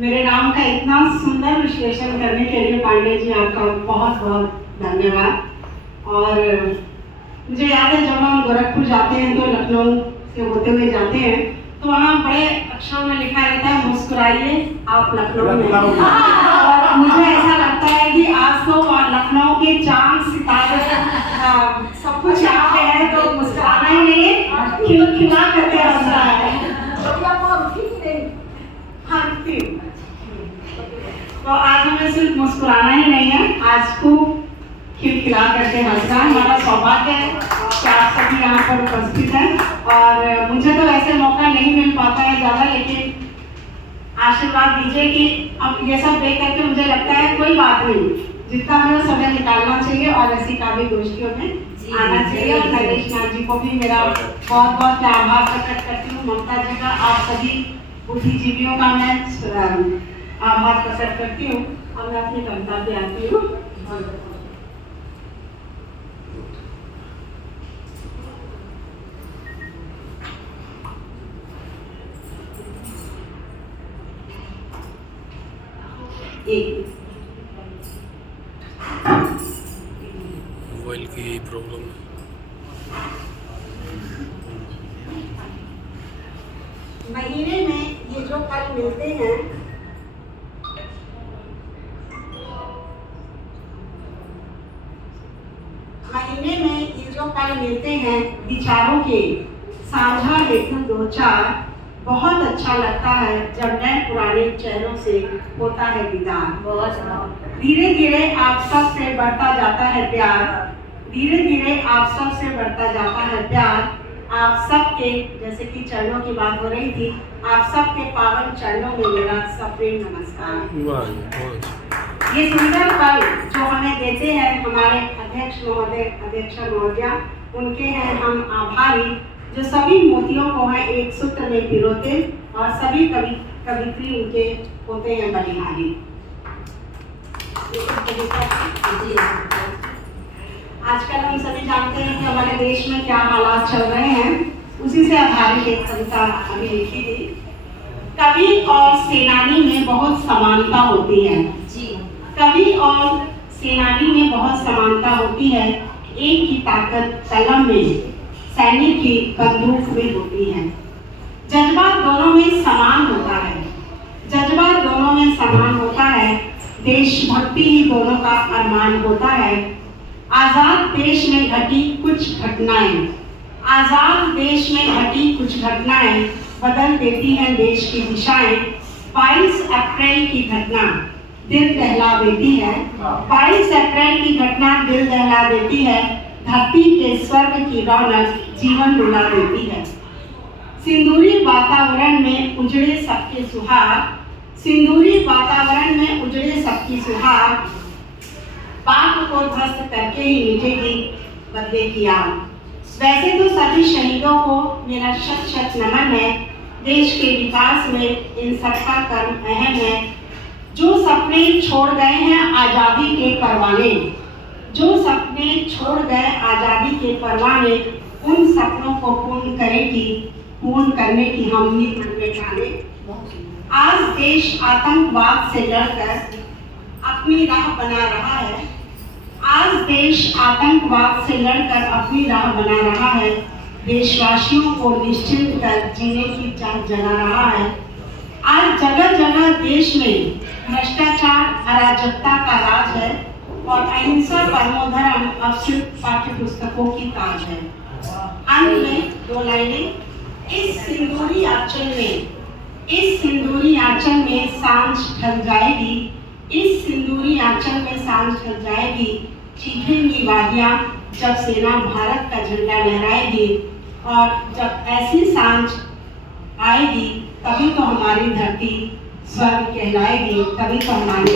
मेरे नाम का इतना सुंदर विश्लेषण करने के लिए पांडे जी आपका बहुत बहुत धन्यवाद। और मुझे याद है जब हम गोरखपुर जाते हैं तो लखनऊ से होते हुए जाते हैं तो वहाँ बड़े अक्षरों में लिखा रहता है मुस्कुराइए आप लखनऊ में। और मुझे ऐसा लगता है कि आज तो लखनऊ के चांद सितारे सब कुछ यहाँ पे है तो मुस्कुराना ही नहीं है, खिलखिला करके हंसना है। हाँ, तो आज हमें सिर्फ मुस्कुराना ही नहीं है, आज को खिलखिला करके हंसना हमारा सौभाग्य है कि आप सभी यहाँ पर उपस्थित हैं। और मुझे तो ऐसे मौका नहीं मिल पाता है ज़्यादा, लेकिन आशीर्वाद दीजिए कि अब ये सब देख करके मुझे लगता है कोई बात नहीं, जितना हमें समय निकालना चाहिए और ऐसी काव्य गोष्ठियों में आना चाहिए। और नरेश नाथ जी को भी मेरा बहुत बहुत आभार प्रकट करती हूँ। ममता जी का, आप सभी बुद्धिजीवियों का मैं आभार प्रकट करती हूँ। और मैं अपनी कविता पे आती हूँ। मोबाइल की यही प्रॉब्लम है। महीने में ये जो फल मिलते हैं, महीने में ये जो फल मिलते हैं विचारों के साझा लेखन दो चार, बहुत अच्छा लगता है जब नए पुराने चेहरों से होता है दीदार। धीरे धीरे आप सब से बढ़ता जाता है प्यार, धीरे धीरे आप सब से बढ़ता जाता है प्यार। आप सबके, जैसे कि चरणों की बात हो रही थी, आप सबके पावन चरणों में मेरा सप्रेम नमस्कार। ये सुंदर पल जो हमें देते हैं हमारे अध्यक्ष महोदय, अध्यक्षा महोदया, उनके हैं हम आभारी, जो सभी मोतियों को है एक सूत्र में पिरोते और सभी कवित्री उनके होते हैं बलिहारी। आजकल हम सभी जानते हैं कि हमारे देश में क्या हालात चल रहे हैं, उसी से आधारित एक कविता अभी लिखी थी। कवि और सेनानी में बहुत समानता होती है, कवि और सेनानी में बहुत समानता होती है। एक की ताकत कलम में, सैनिक की बंदूक में होती है। जज्बा दोनों में समान होता है, जज्बा दोनों में समान होता है। देशभक्ति ही दोनों का अरमान होता है। आजाद देश में घटी कुछ घटनाएं, आजाद देश में घटी कुछ घटनाएं बदल देती हैं देश की दिशाएं। 22 अप्रैल की घटना दिल दहला देती है, 22 अप्रैल की घटना दिल दहला देती है। धरती के स्वर्ग की रौनक जीवन रुला देती है। सिंदूरी वातावरण में उजड़े सबके सुहाग, सिंदूरी वातावरण में उजड़े सबकी सुहाग। पाप को ध्वस्त करके ही मिटेगी बदले की आग। वैसे तो सभी शहीदों को मेरा शत शत नमन है। देश के विकास में इन सबका कर्म अहम है। जो सपने छोड़ गए हैं आजादी के परवाने, जो सपने छोड़ गए आजादी के परवाने, उन सपनों को पूर्ण करेगी, पूर्ण करने की हम ही मन में ठाने। आज देश आतंकवाद से लड़कर अपनी राह बना रहा है, आज देश आतंकवाद से लड़कर अपनी राह बना रहा है। देशवासियों को निश्चिंत कर जीने की चाह जगा रहा है। आज जगह जगह देश में भ्रष्टाचार अराजकता का राज है और अहिंसा परमो धर्म अब सिर्फ पाठ्य पुस्तकों की ताज है। अंत में दो लाइनें। इस सिंदूरी आंचल में, इस सिंदूरी आंचल में सांझ ढल जाएगी, इस सिंदूरी आंचल में सांझ ढल जाएगी। चीखेंगी वादियां जब सेना भारत का झंडा लहराएगी, और जब ऐसी सांझ आएगी तभी तो हमारी धरती स्वर्ग कहलाएगी, तभी तो हमारी